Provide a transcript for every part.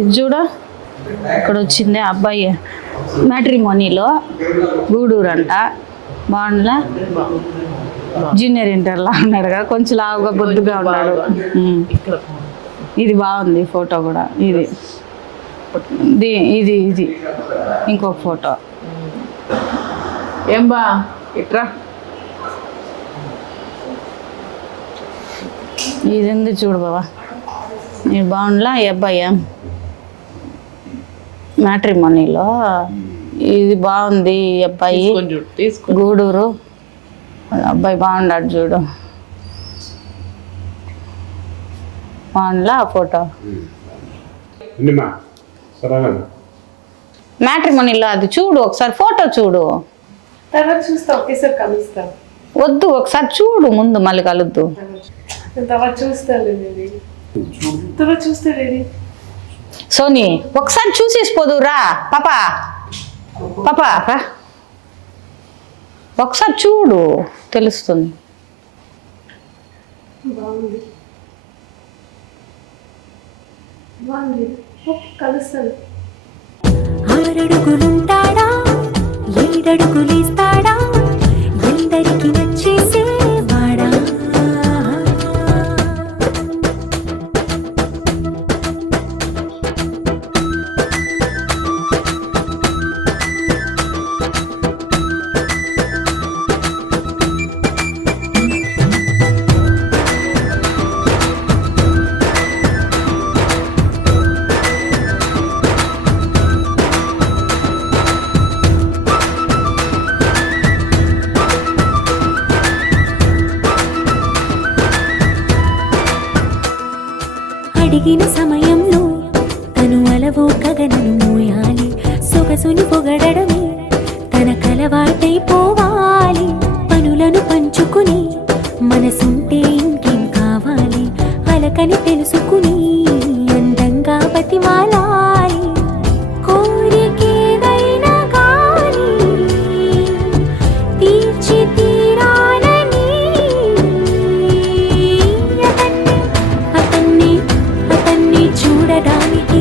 ఇది చూడ ఇక్కడ వచ్చింది అబ్బాయి మ్యాట్రిమోనీలో గూడూరు అంట. బాగుండలే? జూనియర్ ఇంటర్లా ఉన్నాడు కదా, కొంచెం లావుగా బొద్దుగా ఉన్నాడు. ఇది బాగుంది ఫోటో కూడా. ఇది ఇది ఇది ఇంకొక ఫోటో. ఏం బా ఇట్రా. ఇది ఉంది చూడు బాబా, ఇది బాగుండలా? ఈ అబ్బాయి మ్యాట్రిమోనీలో ఇది బాగుంది. ఈ అబ్బాయి గూడూరు అబ్బాయి బాగున్నాడు చూడు. బాగుండలా ఆ ఫోటో? మ్యాట్రిమోనీలో అది చూడు ఒకసారి, ఫోటో చూడు. తర్వాత చూస్తా, ఒకేసారి కలుస్తా. వద్దు ఒకసారి చూడు ముందు, మళ్ళీ కలుద్దు. తర్వాత చూస్తాలేది. సోనీ ఒకసారి చూసేసి పోదురా పాపా. పాపా రా ఒకసారి చూడు, తెలుస్తుంది. కలుస్తాను. 6 అడుగులుంటాడా 7 అడుగులేస్తాడా, ఎందరికి నచ్చేసేవాడా. అడిగిన సమయంలో తను అలవో గగనను మోయాలి. సొగసుని పొగడమే తన కలవాటైపోవాలి. పనులను పంచుకుని మనసుంటే ఇంకేం కావాలి. అలకని తెలుసుకుని అందంగా బతిమాలాలి. కోరికేదైనా గాని తీర్చి తీరాలని అతన్ని చూడడానికి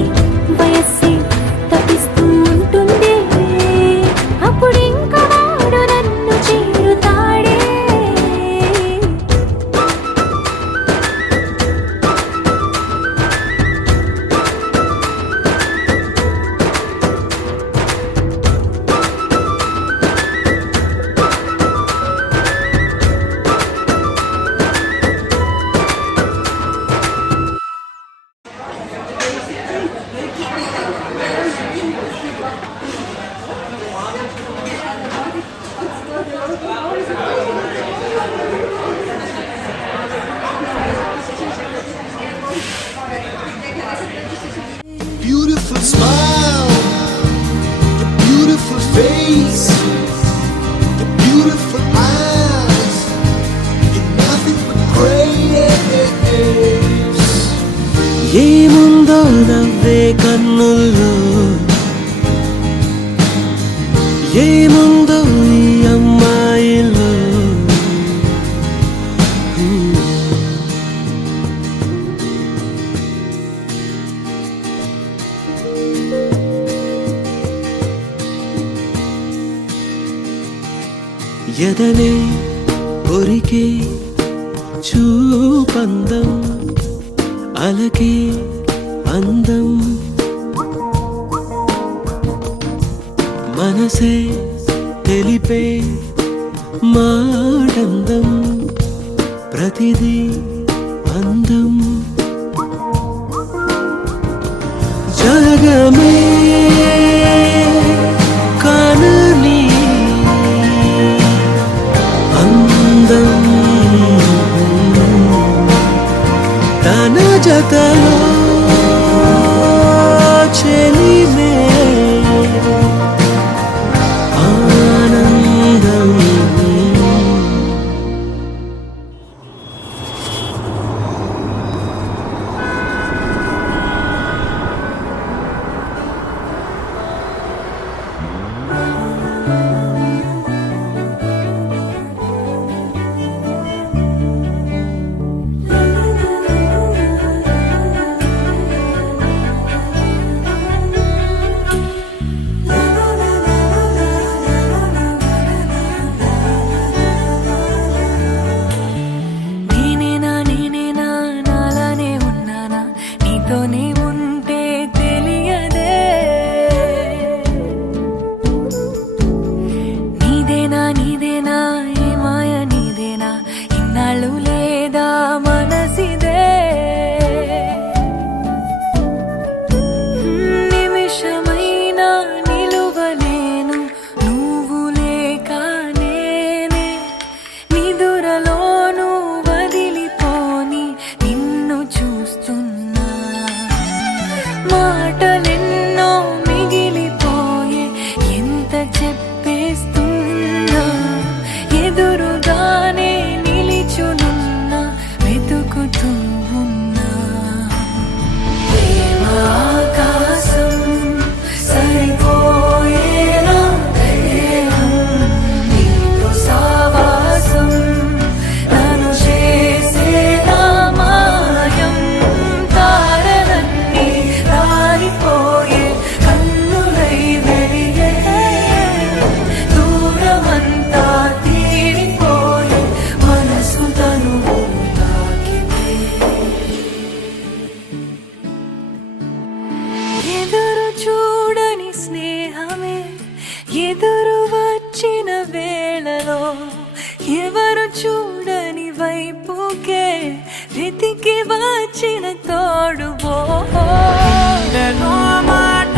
వయస్సే తప్పిస్తూ ఉంటుంది. అప్పుడు ఇంకా వాడు నన్ను చేరుతాడే. Beautiful smile, your beautiful face, your beautiful eyes, you're nothing but grace. ఏముందో నవ్వే కన్నుల్లో, ఏముందో ఈ అమ్మాయిలో. ఎదనే ఒరికే చూపందం, అలకే అందం, మనసే తెలిపే మాటందం, ప్రతిదీ అందం. జగమే కనని అందం, తన జతలో చెలిమే ఆనందం. ఎవరు చూడని వైపుకే వెతికి వచ్చిన తోడువో గుండెలో మాట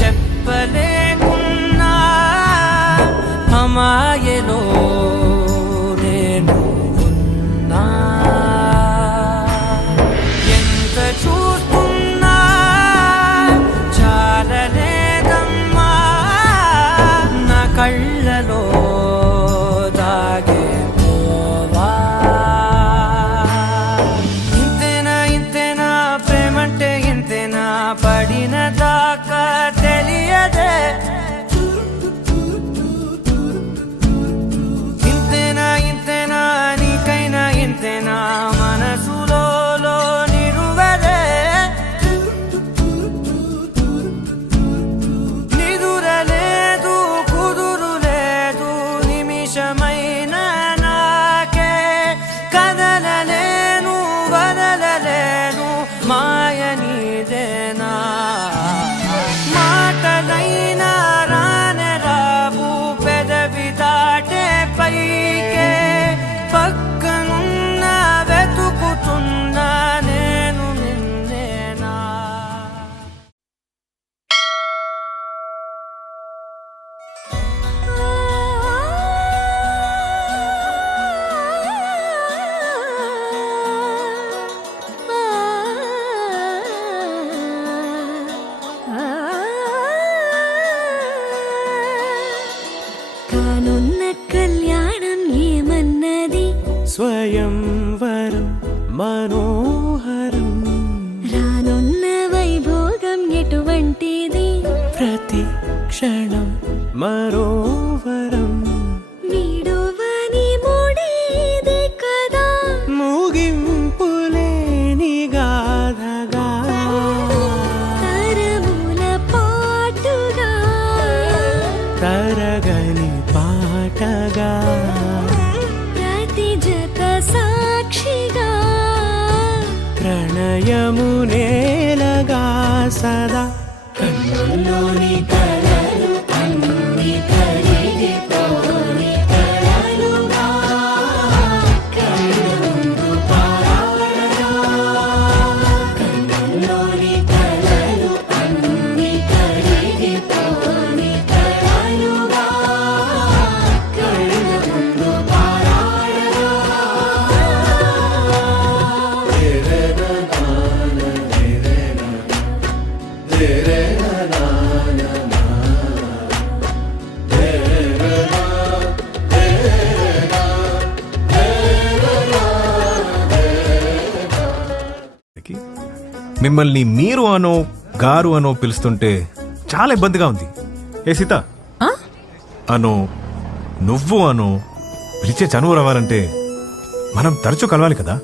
చెప్పలేకున్నా అమాయలో నేను ఉన్నా ఎంత చూస్తున్నా చాలలేదమ్మా నా కళ్ళలో దాగే పోవా ఇంతేనా ఇంతేనా ప్రేమంటే ఇంతేనా పడిన దాకా తెలియదే ఇంతేనా ఇంతేనా నీకైనా ఇంతేనా మనసులో నిరువదే నిదురలేదు కుదురు లేదు నిమిషమైన నాకే కదలలేను వదలలేను మాయ నీదేనా మాటలైనా రానే రావు పెదవి దాటే పైకే పక్కనున్న వెతుకుతున్నా నేను నిన్నేనా కానున్న కళ్యాణం ఏమన్నది స్వయంవరం మనోహరం రానున్న వైభోగం ఎటువంటిది ప్రతి క్షణం మరోవరం విడువని ముడిది కదా ముగింపులేని గాథగా తరముల పాటుగా తరగని పాటగా ప్రతి జత సాక్షిగా ప్రణయము నేలగా సదా కన్నుల్లోని కలలు అన్ని కరిగిపోని కలలుగా కళ్ళముందు పారాడగా కన్నుల్లోని కలలు అన్ని కరిగిపోని కలలుగా కళ్ళముందు పారాడగా మిమ్మల్ని మీరు అనో గారు అనో పిలుస్తుంటే చాలా ఇబ్బందిగా ఉంది. ఏ సీత అనో నువ్వు అనో పిలిచే చనువు రావాలంటే మనం తరచూ కలవాలి కదా.